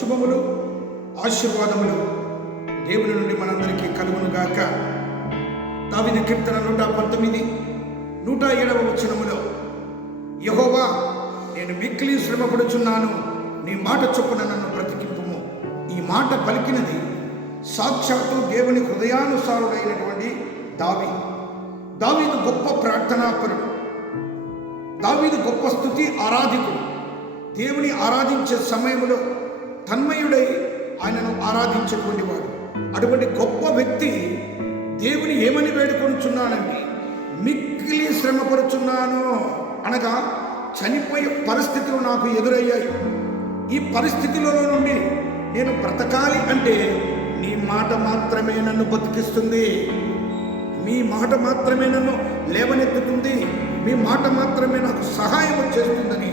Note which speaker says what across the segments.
Speaker 1: శుభములు ఆశీర్వాదములు దేవుని నుండి మనందరికీ కలుగునుగాక దావిది కీర్తన నూట పంతొమ్మిది నూట ఏడవ వచనములో యహోవా నేను మిక్కిలి శ్రమపడుచున్నాను నీ మాట చొప్పున నన్ను బ్రతికింపుము. ఈ మాట పలికినది సాక్షాత్తు దేవుని హృదయానుసారుడైనటువంటి దావి. దావీదు గొప్ప ప్రార్థనాపరుడు దావీదు గొప్ప స్థుతి ఆరాధికుడు. దేవుని ఆరాధించే సమయంలో తన్మయుడై ఆయనను ఆరాధించేటువంటి వాడు. అటువంటి గొప్ప వ్యక్తి దేవుని ఏమని వేడుకొనుచున్నానండి మిక్కిలి శ్రమపడుచున్నాను అనగా చనిపోయే పరిస్థితులు నాకు ఎదురయ్యాయి. ఈ పరిస్థితిలో నుండి నేను బ్రతకాలి అంటే నీ మాట మాత్రమే నన్ను బతికిస్తుంది. మీ మాట మాత్రమే నన్ను లేవనెత్తుతుంది. మీ మాట మాత్రమే నాకు సహాయం చేస్తుందని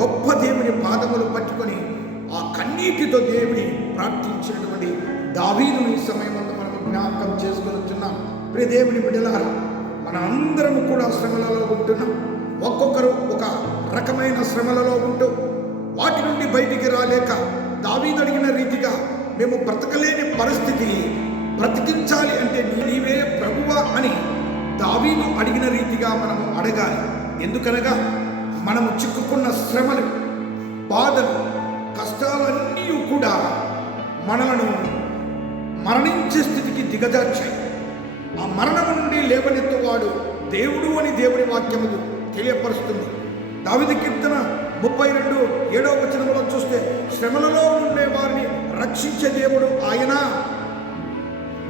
Speaker 1: గొప్ప దేవుని పాదములు పట్టుకొని ఆ కన్నీటితో దేవుని ప్రార్థించినటువంటి దావీను ఈ సమయమంతా మనం జ్ఞాపకం చేసుకొనిచున్నాం ప్రియ దేవుని బిడ్డలారా మన అందరం కూడా శ్రమలలో ఉంటున్నాం. ఒక్కొక్కరు ఒక రకమైన శ్రమలలో ఉంటూ వాటి నుండి బయటికి రాలేక దావీదు అడిగిన రీతిగా మేము బ్రతకలేని పరిస్థితి బ్రతికించాలి అంటే నీవే ప్రభువ అని దావీను అడిగిన రీతిగా మనము అడగాలి. ఎందుకనగా మనము చిక్కుకున్న శ్రమలు బాధలు కష్టాలన్నీ కూడా మనలను మరణించే స్థితికి దిగజార్చాయి. ఆ మరణము నుండి లేవనెత్తువాడు దేవుడు అని దేవుని వాక్యము తెలియపరుస్తుంది. దావిది కీర్తన ముప్పై రెండు ఏడవ వచనంలో చూస్తే శ్రమలలో ఉండే వారిని రక్షించే దేవుడు ఆయన.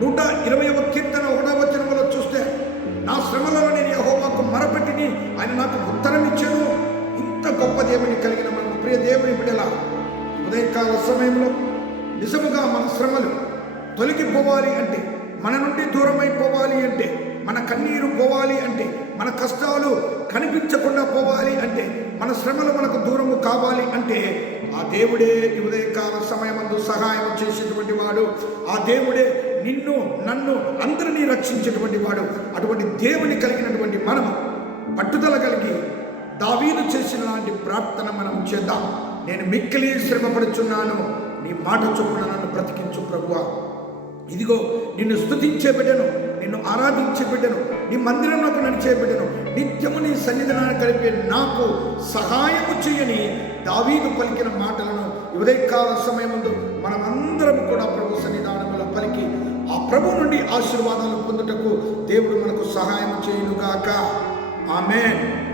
Speaker 1: నూట ఇరవైవ కీర్తన ఒకటవ వచనంలో చూస్తే నా శ్రమలలో నేను యహోవాకు మరపెట్టిని ఆయన నాకు ఉత్తరం ఉదయకాల సమయంలో నిజముగా మన శ్రమలు తొలగిపోవాలి అంటే మన నుండి దూరమైపోవాలి అంటే మన కన్నీరు పోవాలి అంటే మన కష్టాలు కనిపించకుండా పోవాలి అంటే మన శ్రమలు మనకు దూరము కావాలి అంటే ఆ దేవుడే ఉదయకాల సమయమందు సహాయం చేసేటువంటి వాడు. ఆ దేవుడే నిన్ను నన్ను అందరినీ రక్షించేటువంటి వాడు. అటువంటి దేవుని కలిగినటువంటి మనము పట్టుదల కలిగి దావీలు చేసిన లాంటి ప్రార్థన మనం చేద్దాం. నేను మిక్కిలి శ్రమపడుచున్నాను. నీ మాట చొప్పున నన్ను బ్రతికించు ప్రభువా. ఇదిగో నిన్ను స్థుతించే బిడ్డను నిన్ను ఆరాధించే బిడ్డను నీ మందిరంలోకి నడిచే బిడ్డను నిత్యము నీ సన్నిధానాన్ని కలిపే నాకు సహాయము చేయని దావీదు పలికిన మాటలను ఉదయకాల సమయముందు మనమందరం కూడా ప్రభు సన్నిధానంలో పలికి ఆ ప్రభు నుండి ఆశీర్వాదాలు పొందుటకు దేవుడు మనకు సహాయం చేయునుగాక. ఆమెన్.